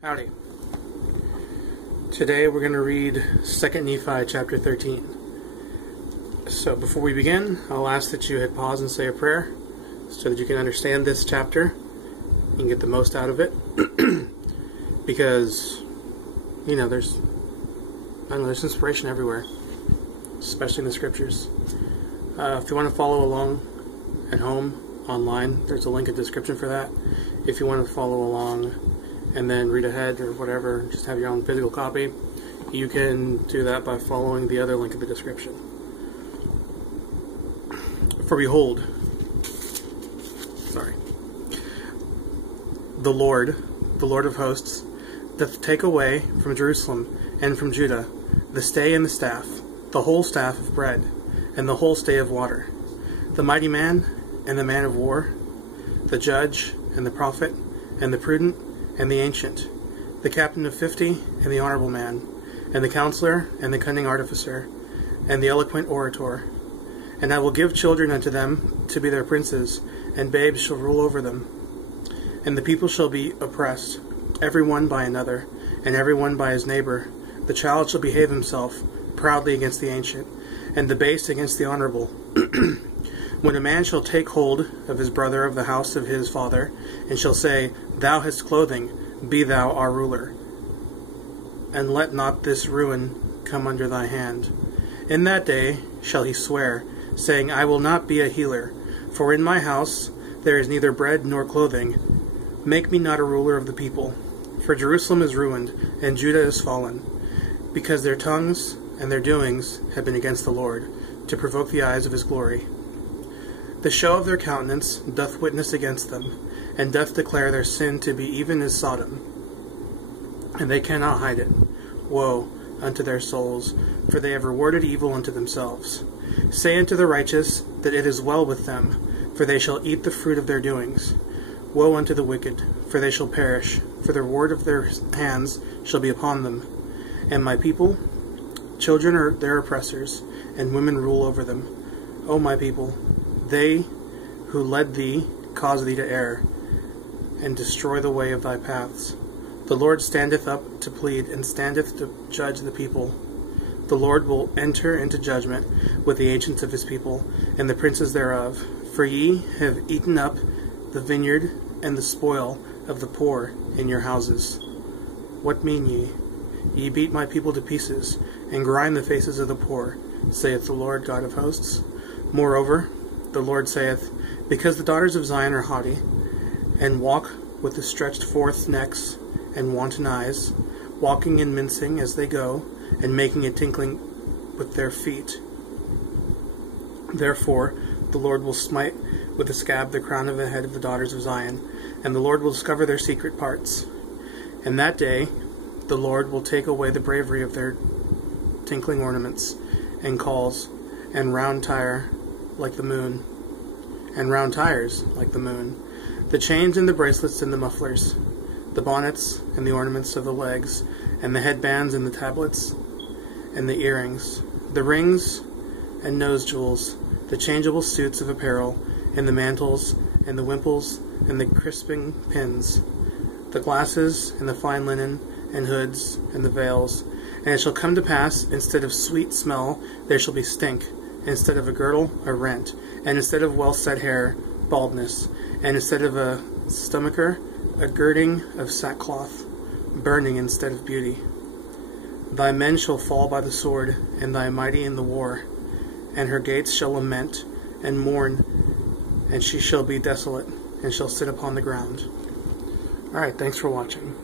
Howdy. Today we're going to read 2 Nephi chapter 13. So before we begin, I'll ask that you hit pause and say a prayer so that you can understand this chapter and get the most out of it. Because, you know, there's inspiration everywhere, especially in the scriptures. If you want to follow along at home, online, there's a link in the description for that. If you want to follow along and then read ahead or whatever, just have your own physical copy, you can do that by following the other link in the description. For behold, the Lord of hosts, doth take away from Jerusalem and from Judah the stay and the staff, the whole staff of bread, and the whole stay of water, the mighty man and the man of war, the judge and the prophet, and the prudent, and the ancient, the captain of 50, and the honorable man, and the counselor, and the cunning artificer, and the eloquent orator. And I will give children unto them to be their princes, and babes shall rule over them. And the people shall be oppressed, every one by another, and every one by his neighbor. The child shall behave himself proudly against the ancient, and the base against the honorable. When a man shall take hold of his brother of the house of his father, and shall say, Thou hast clothing, be thou our ruler, and let not this ruin come under thy hand. In that day shall he swear, saying, I will not be a healer, for in my house there is neither bread nor clothing. Make me not a ruler of the people, for Jerusalem is ruined, and Judah is fallen, because their tongues and their doings have been against the Lord, to provoke the eyes of his glory. The show of their countenance doth witness against them, and doth declare their sin to be even as Sodom, and they cannot hide it. Woe unto their souls, for they have rewarded evil unto themselves. Say unto the righteous that it is well with them, for they shall eat the fruit of their doings. Woe unto the wicked, for they shall perish, for the reward of their hands shall be upon them. And my people, children are their oppressors, and women rule over them. O my people, they who led thee cause thee to err, and destroy the way of thy paths. The Lord standeth up to plead, and standeth to judge the people. The Lord will enter into judgment with the ancients of his people, and the princes thereof. For ye have eaten up the vineyard and the spoil of the poor in your houses. What mean ye? Ye beat my people to pieces, and grind the faces of the poor, saith the Lord God of hosts. Moreover, the Lord saith, Because the daughters of Zion are haughty, and walk with the stretched forth necks and wanton eyes, walking and mincing as they go, and making a tinkling with their feet. Therefore the Lord will smite with a scab the crown of the head of the daughters of Zion, and the Lord will discover their secret parts. And that day the Lord will take away the bravery of their tinkling ornaments, and calls, and round tire like the moon, and round tires like the moon, the chains and the bracelets and the mufflers, the bonnets and the ornaments of the legs, and the headbands and the tablets, and the earrings, the rings and nose jewels, the changeable suits of apparel, and the mantles, and the wimples, and the crisping pins, the glasses, and the fine linen, and hoods, and the veils. And it shall come to pass, instead of sweet smell, there shall be stink, instead of a girdle, a rent, and instead of well-set hair, baldness, and instead of a stomacher, a girding of sackcloth, burning instead of beauty. Thy men shall fall by the sword, and thy mighty in the war, and her gates shall lament and mourn, and she shall be desolate, and shall sit upon the ground. Alright, thanks for watching.